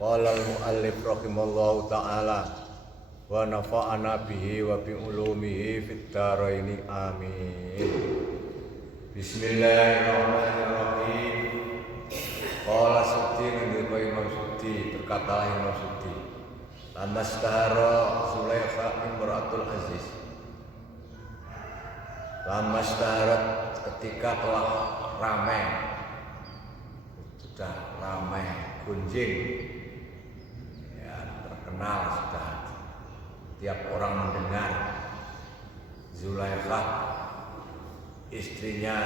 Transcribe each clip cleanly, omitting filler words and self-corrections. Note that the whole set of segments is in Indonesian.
Qala al-mu'allif rahimallahu ta'ala wa nafa'ana bihi wa bi ulumihi fid dharaini amin. Bismillahirrahmanirrahim. Qala Suddi ngendika Imam Suddi, berkatalah Imam Suddi, Lamastahara Zulaikha imra'atul Aziz. Lamastaharat ketika telah ramai, sudah ramai gunjing, ya, terkenal sudah, tiap orang mendengar Zulaikha, istrinya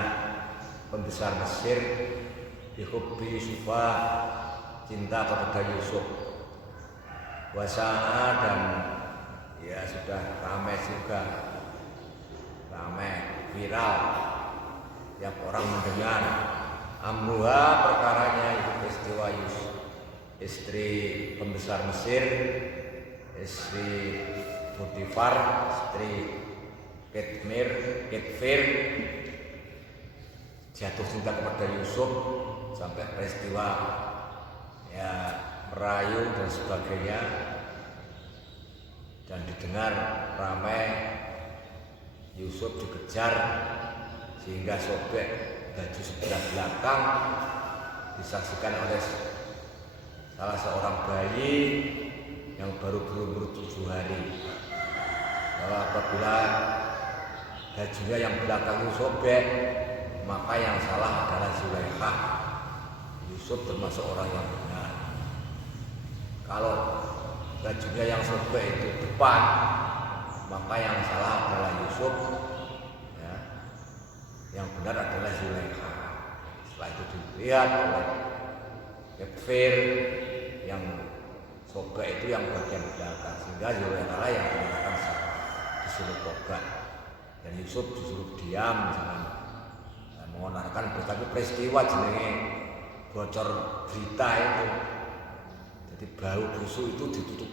pembesar Mesir, dihubbi Yusufa, cinta kepada Yusuf, wasa'a, dan ya sudah ramai juga, ramai viral, tiap orang mendengar. Amruha, perkaranya itu peristiwa Yusuf, istri pembesar Mesir, istri Potifar, istri Ketfir, jatuh cinta kepada Yusuf sampai peristiwa ya merayu dan sebagainya, dan didengar ramai. Yusuf dikejar sehingga sobek baju sebelah belakang, disaksikan oleh salah seorang bayi yang baru berumur 7 hari. Kalau apabila bajunya yang belakang sobek, maka yang salah adalah Zulaikha. Yusuf termasuk orang yang benar. Kalau bajunya yang sobek itu depan, maka yang salah adalah Yusuf, ya. Yang benar adalah Zulaikha. Setelah itu dilihat oleh Ketfir, yang sobek itu yang bagian belakang, sehingga Zulaikha yang mengatakan disuruh tobat, dan Yusuf disuruh diam, jangan mengonarkan berita. Peristiwa jenenge bocor berita itu, jadi bau busuk itu ditutup,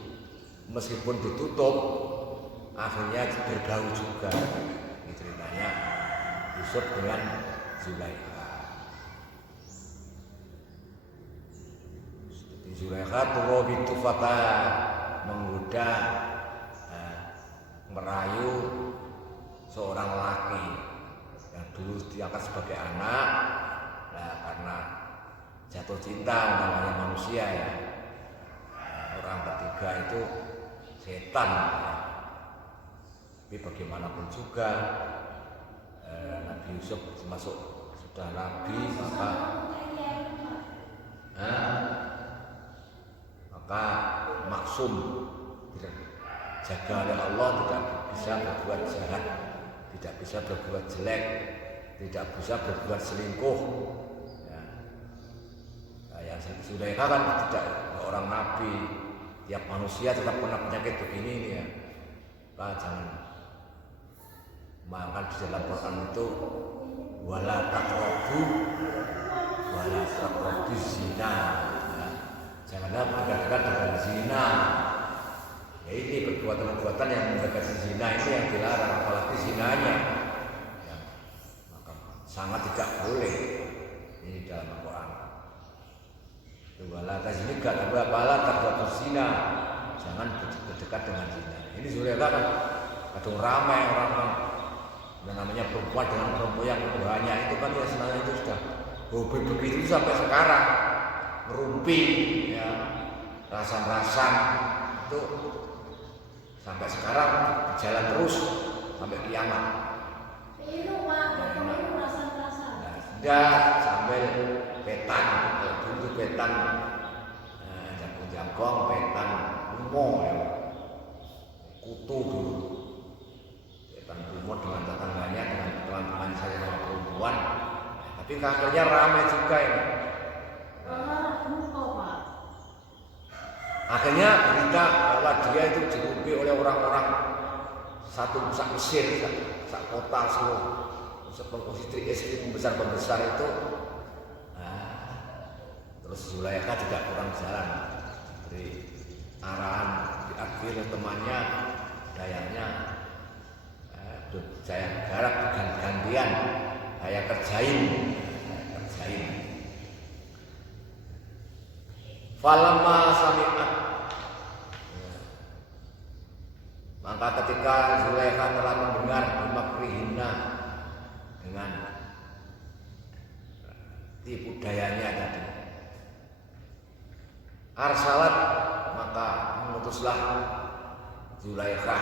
meskipun ditutup akhirnya berbau juga. Ini ceritanya Yusuf dengan Zulaikha. Zulaikha turabitu fata, menggoda, merayu seorang laki yang dulu diangkat sebagai anak. Nah, karena jatuh cinta, namanya manusia ya, orang ketiga itu setan ya. Tapi bagaimanapun juga Nabi Yusuf termasuk sudah Nabi, maka maksum, dijaga oleh Allah, tidak bisa berbuat jahat, tidak bisa berbuat jelek, tidak bisa berbuat selingkuh ya. Nah, yang Zulaikha kan tidak orang Nabi, tiap manusia tetap kena penyakit begini ini ya. Nah, jangan. Maka di dalam Quran itu wala taqrabu zina, ya. Janganlah berdekat dengan zina. Ya, ini perbuatan-perbuatan yang mendekati zina ini yang dilarang, apalagi zinanya ya, maka sangat tidak boleh ini dalam Quran. Wala tazini gak wala taqrabu zina, jangan berdekat dengan zina. Ini Zulaikha kan kadang ramai orang-orang yang namanya perempuan dengan perempuan yang banyak itu kan ya, sebenarnya itu sudah hobi begitu sampai sekarang, ngerumpi ya, rasan-rasan itu sampai sekarang berjalan terus sampai kiamat. Sudah sampai petan, dulu petan jagung-jagung, petan umo ya, kutu dulu. Umur dengan tetangganya, dengan teman-teman saya sama perempuan, tapi akhirnya ramai juga ini. Akhirnya berita bahwa dia itu dirupi oleh orang-orang satu sak Mesir, sak kota seluruh istri pembesar itu. Nah, terus Zulaikha tidak kurang jalan, diberi arahan, diakhir temannya, dayanya. Saya garap gantian, saya kerjain. Falamma sami'at, maka ketika Zulaikha telah mendengar bimakrihinna, dengan tipu dayanya tadi, arsalat, maka mengutuslah Zulaikha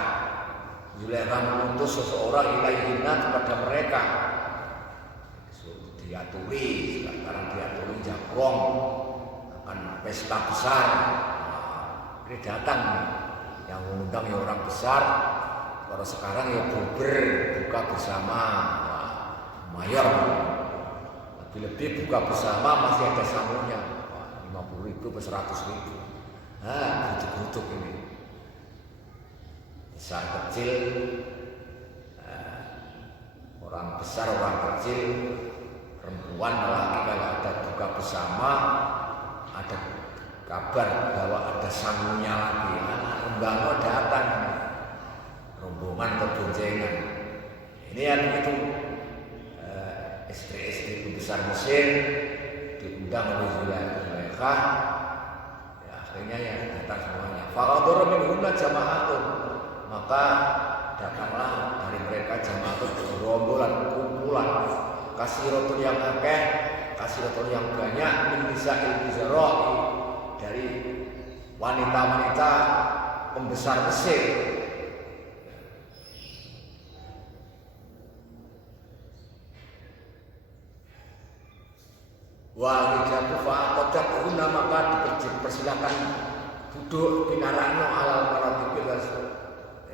mengutus seseorang ilaihinna kepada mereka, diaturi, sekarang diaturi Jabrong akan pesta besar. Ini datang yang mengundang ya orang besar. Kalau sekarang ya buka bersama mayor, lebih-lebih buka bersama masih ada sangunya, 50.000 per 100.000. Geruduk ini, besar kecil, orang besar orang kecil, perempuan laki, kalau ada buka bersama, ada kabar bahwa ada sangunya lagi, Rembangno datang, rombongan berboncengan. Ini yang itu istri-istri besar Mesir diundang oleh Zulaikha. Ya, akhirnya ya datang semuanya. Faqadara minhunna jama'atun, maka datanglah dari mereka jama'atun, gerombolan, kumpulan, kasiratun yang akeh, kasiratun yang banyak, min nisa'il mizra'i, dari wanita-wanita pembesar Mesir. Wa hijatu fa'aqadatuna, maka dipersilakan duduk binarakno alal maratibil,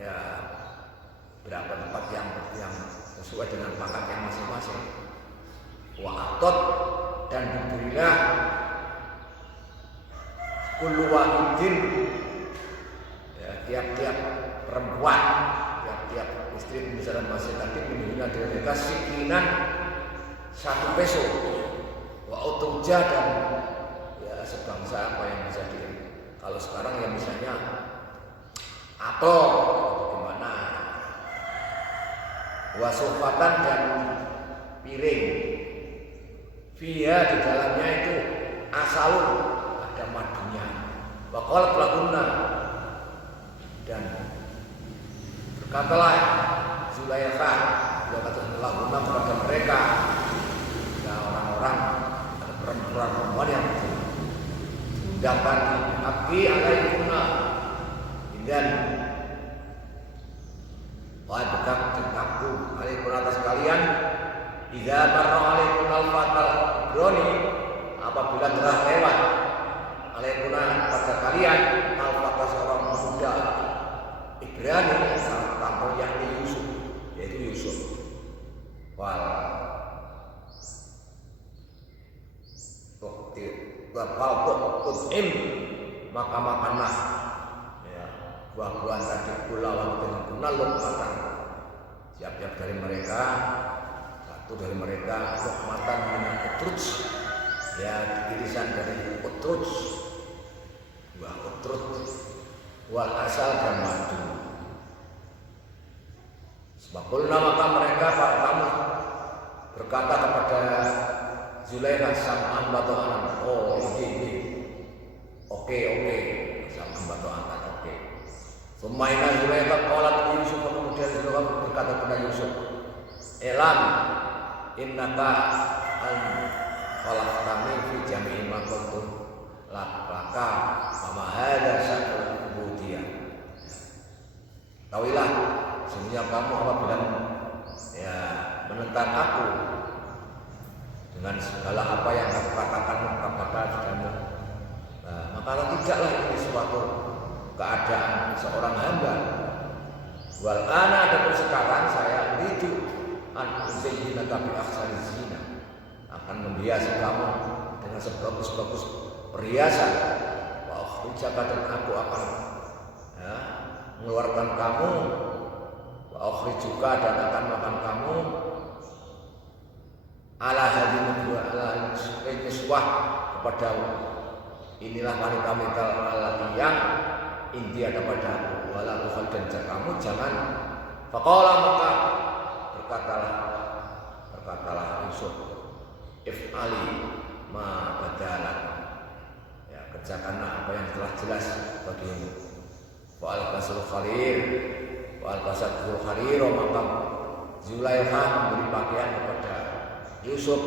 ya berapa tempat yang sesuai dengan pangkatnya masing-masing. Wa atot, dan diberilah kullu wahidin, ya, tiap-tiap perempuan, tiap-tiap istri pembesaran masih tadi menunjukkan dari mereka sikinan 1 peso, wa utuja, dan ya sebangsa apa yang bisa di, kalau sekarang ya misalnya atau bagaimana, wasofatan, dan piring, via di dalamnya itu asalun, ada madunya, waqalat lahunna, dan berkatalah Zulaikha lahunna kepada mereka, ya orang-orang, ada perempuan yang diundangkan, aki alaikunna, dan wahai dekatku alaikun atas kalian, idza marra alaikun al-fatal ibrani, apabila telah lewat alaikuna pada kalian al-fatal seorang muda Ibrani, tampil yakni Yusuf, yaitu Yusuf. Im, maka makanlah ya buah-buahan tadi kulawan dengan kunaluk matang, siap-siap dari mereka, satu dari mereka lukmatan minat utruj, ya irisan dari utruj, buah utruj, wal asal, dan madu. Sebabulna, maka mereka para tamu berkata kepada Zulaikha, sam'an wa ta'atan, oh ini oke, sam'an wa ta'atan, oke. Sumaina Zulaikha qalat Yusuf, kemudian Zulaikha berkata kepada Yusuf, elam innaka al-falaqtani fi jami'i ma kuntum laka sama hadza syakul ubudiyah. Tahuilah, sesungguhnya kamu apabila ya menentang aku dengan segala apa yang aku katakan kepada kamu, maka tidaklah ini suatu keadaan seorang hamba. Wal ana, dan sekarang saya uridu an uzayyinaka bi ahsani zina, akan menghiasi kamu dengan sebagus-bagus perhiasan. Wa ukhrijaka, dan aku akan ya, mengeluarkan kamu, wa ukhrijuka, dan akan makan kamu, ala hadin wa ala niswah, kepada inilah wanita-wanita alati yang inti ada pada aku, wala tukhal, dan kamu jangan. Faqala, maka berkatalah Yusuf, if'ali ma badalan, ya kerjakanlah apa yang telah jelas bagimu. Wa al-basul kharir, wa al-basul kharir, maka Zulaikha memberi pakaian kepada Yusuf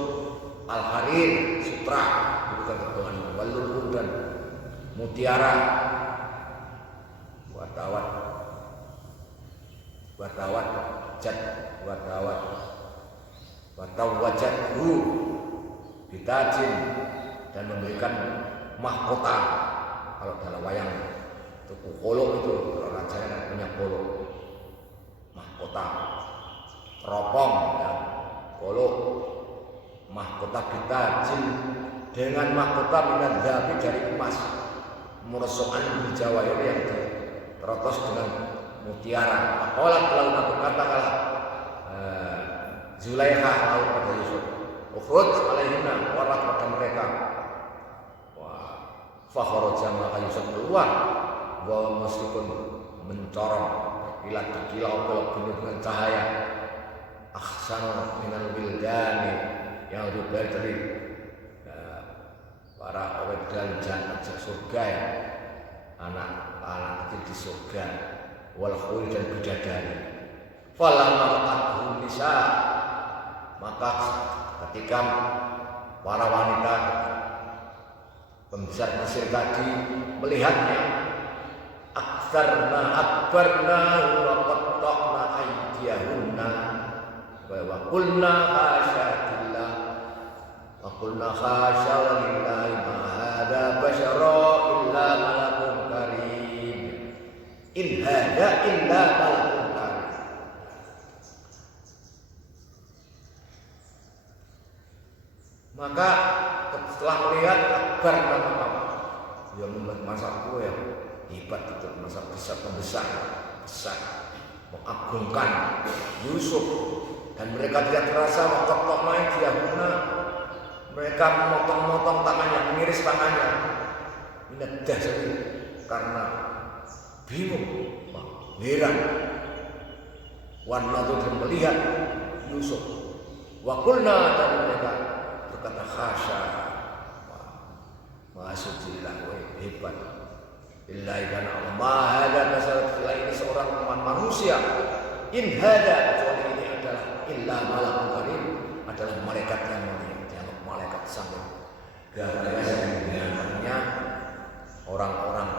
al-kharir, sutra, bukan kebangan, walul dan mutiara, watawat jat watawajathu bitajin, dan memberikan mahkota. Kalau dalam wayang itu kolok, itu kalau raja kan punya kolok, mahkota teropong ya, kolok, mahkota bitajin, dengan mahkota minadzabi dari emas, mursoan di Jawa ini yang terotos dengan mutiara. Apalah lalu aku katakanlah Zulaikha lalu pada Yusuf, ukhruj alaihina, keluarlah kepada mereka. Wah, fakharaja, maka Yusuf keluar, wa meskipun mencorong berkilau penuh dengan cahaya, ahsanu minal wildani, yang lebih baik dari para wedal jannah surga ya, anak kecil di surga, wal khul dan bidadari. Falamma ra'athu nisa, maka ketika para wanita pembesar Mesir tadi melihatnya, akbarna wa qatta'na aydiyahunna wa qulna hasya lillah wa qulna hasya lillahi ma hadza bashara illa malakun karim in hadza illa malakun karim. Maka setelah melihat akbar nama yang masaku ya hebat, itu masa besar mengagungkan Yusuf, dan mereka tidak terasa waktu main dia guna, mereka memotong-motong tangannya, mengiris tangannya, menedah sekali karena bingung, heran. Warna itu melihat Yusuf, wakulna, dan mereka berkata khasya, ma'asudillah, hebat, billahi kana Allah, mahada nasaratulah, ini seorang manusia, in hada, kecuali ini adalah illa malakun karim, adalah malaikat yang mulia, dianggap malaikat sangat gagah. Sebenarnya orang-orang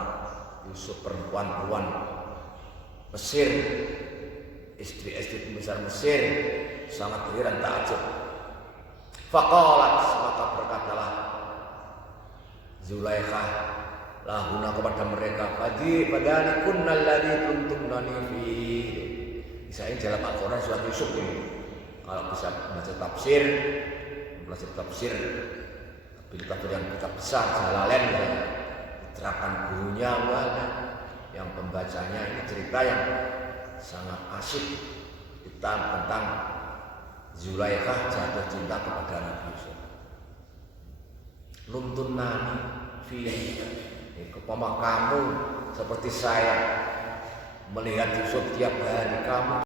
Yusuf, perempuan-perempuan Mesir, istri-istri pembesar Mesir sangat heran takjub. Faqalat, maka berkatalah Zulaikha lahuna kepada mereka, padani kunnal ladzi kuntumnani fi. Misalnya dalam Al-Quran surat Yusuf ini, kalau bisa baca tafsir, belajar tafsir, tafsir yang kitab besar, Jalalain, diterapkan gurunya, yang pembacanya ini cerita yang sangat asyik tentang Zulaikha jatuh cinta kepada Nabi Yusuf. Lumtunani fi, kepama kamu seperti saya melihat Yusuf tiap hari, kamu